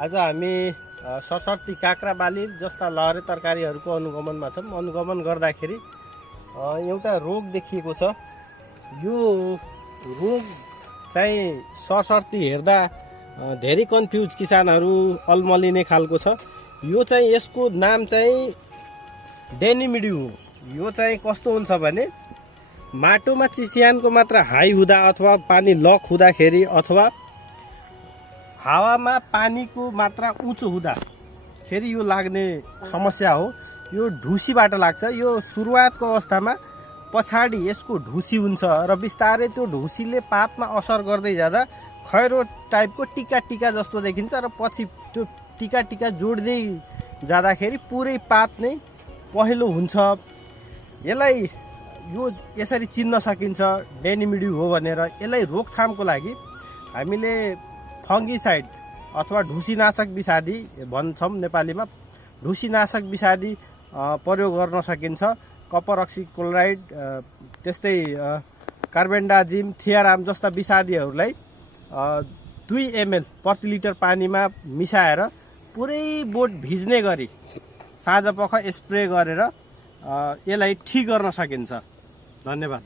आज हामी सरसर्ती काँक्रा बाली जस्ता लहरे तरकारीहरूको अनुगमनमा छौँ। अनुगमन गर्दाखेरि एउटा रोग देखिएको छ। यो रोग चाहिँ सरसर्ती हेर्दा धेरै कन्फ्युज किसानहरू अलमलिने खालको छ। यो चाहिँ यसको नाम चाहिँ डेनिमिडी हो। यो चाहिँ कस्तो हुन्छ भने माटोमा चिसियानको मात्रा हाई हुँदा अथवा पानी लक हुँदाखेरि अथवा हावामा पानीको मात्रा उच्च हुँदाखेरि यो लाग्ने समस्या हो। यो ढुसीबाट लाग्छ। यो सुरुवातको अवस्थामा पछाडि यसको ढुसी हुन्छ र बिस्तारै त्यो ढुसीले पातमा असर गर्दै जाँदा खैरो टाइपको टिका टिका जस्तो देखिन्छ र पछि त्यो टिका टिका जोड्दै जाँदाखेरि पुरै पात नै पहेँलो हुन्छ। यसलाई यो यसरी चिन्न सकिन्छ डेनिमिडी हो भनेर। यसलाई रोकथामको लागि हामीले फङ्गिसाइड अथवा ढुसीनाशक विषादी भन्छौँ नेपालीमा। ढुसीनाशक विषादी प्रयोग गर्न सकिन्छ। कपर अक्सिक्लोराइड त्यस्तै कार्बेन्डाजिम थियाराम जस्ता विषादीहरूलाई 2 ml प्रति लिटर पानीमा मिसाएर पुरै बोट भिज्ने गरी साँझपख स्प्रे गरेर यसलाई ठिक गर्न सकिन्छ। धन्यवाद।